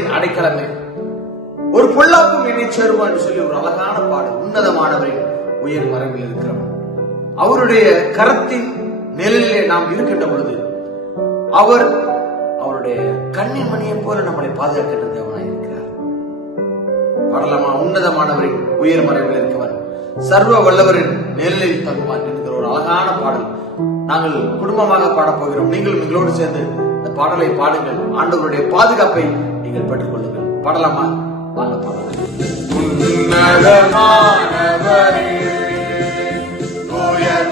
தேவனின் அடைக்கலமே. ஒரு பொல்லாப்பும் என்னை சேருமா சொல்லி ஒரு அழகான பாடல் உன்னதமானவரை உயர் மரபில் இருக்கிறவன். அவருடைய கரத்தின் நிழலிலே நாம் இருக்கின்ற பொழுது அவர் அவருடைய கண்ணின் மணியை போல நம்மளை பாதுகாக்கின்ற தேவனாய் இருக்கிறார். பாடலாமா உன்னதமானவரின் உயர் மரபில் இருக்கவன் சர்வ வல்லவரின் நிழலில் தங்குவான் என்கிற ஒரு அழகான பாடல் நாங்கள் குடும்பமாக பாடப்போகிறோம் நீங்களும் எங்களோடு சேர்ந்து இந்த பாடலை பாடுங்கள். ஆண்டவருடைய பாதுகாப்பை நீங்கள் பெற்றுக்கொள்ளுங்கள். பாடலாமா? வாங்க பாடலாம். உன்னதமானவரே உயர்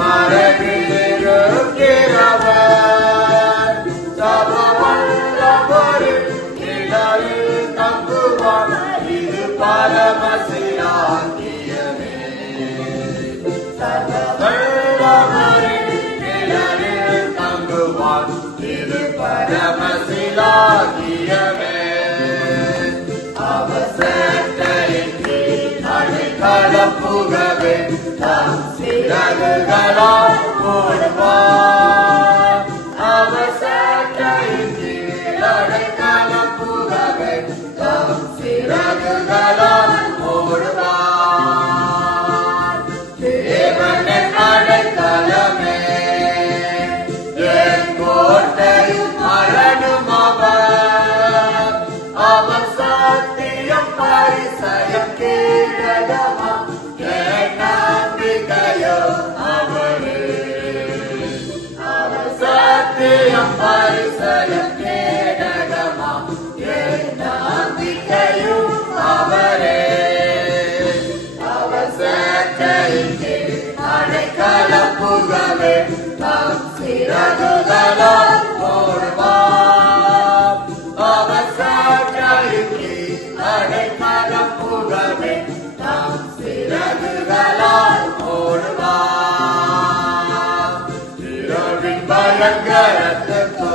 இது பரமசிலாக்கியமே அவசரத்தையின் அடைக்கலப்புகவே தம் சிறகுகளால் மூடுவார் அவசரத்தையின் அடைக்கலப்புகவே தம் சிறகுகளால் அடைக்கலம் புகவே சிறகுகளால் போடுவார் அவர் சத்தியத்தை அடைக்கலம் புகவே தம் சிறகுகளால் இரவின் பயங்கரத்துக்கோ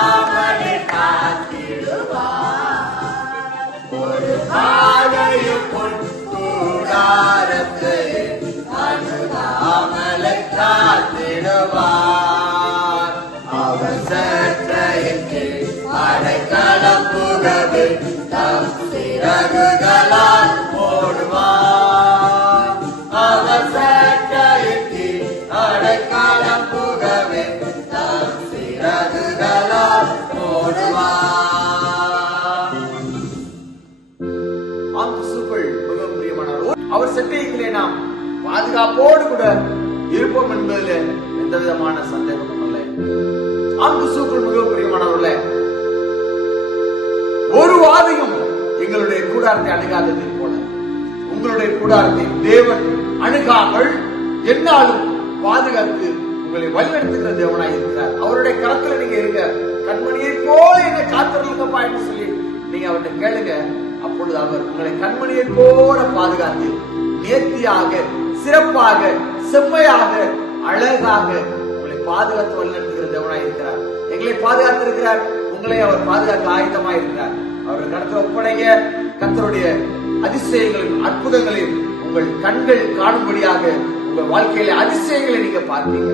காத்திடுவார் அவர் அவசரத்தைக்கு அடைக்கலம் புகவே தம் சிறகுகளால் போடுவார். அவர் அவசரத்தைக்கு அடைக்கலம் புகவே தம் சிறகுகளால் போடுவார். ஆம் கிறிஸ்துவுக்குள் மிகவும் அவர் செட்டையிலே நாம் பாதுகாப்போடு கூட இருப்போம் என்பதில் எந்த விதமான சந்தேகமும் இல்லை. ஆம் சூக்கள் மிகவும் பிரியமானவர்களே ஒரு வாதையும் எங்களுடைய கூடாரத்தை அணுகாததை போல. உங்களுடைய கூடாரத்தை தேவன் அணுகாமல் என்னாலும் பாதுகாத்து உங்களை வழிநடத்துகிற தேவனாய் இருக்கிறார். அவருடைய கரத்துல நீங்க இருங்க. கண்மணியை போல என்ன காத்திருக்கப்பா என்று சொல்லி நீங்க அவர்கிட்ட கேளுங்க. அப்பொழுது அவர் உங்களை கண்மணியை போல பாதுகாத்து நேர்த்தியாக சிறப்பாக செம்மையாக அழகாக உங்களை பாதுகாத்து வழிநடத்துகிற தேவனாய் இருக்கிறார். எங்களை பாதுகாத்திருக்கிறார். உங்களை அவர் பாதுகாக்க ஆயத்தமாய் இருக்கிறார். அவர்கள் கடத்த ஒப்படைய கத்தருடைய அதிசயங்களையும் அற்புதங்களையும் உங்கள் கண்கள் காணும்படியாக உங்கள் வாழ்க்கையில அதிசயங்களை நீங்க பார்ப்பீங்க.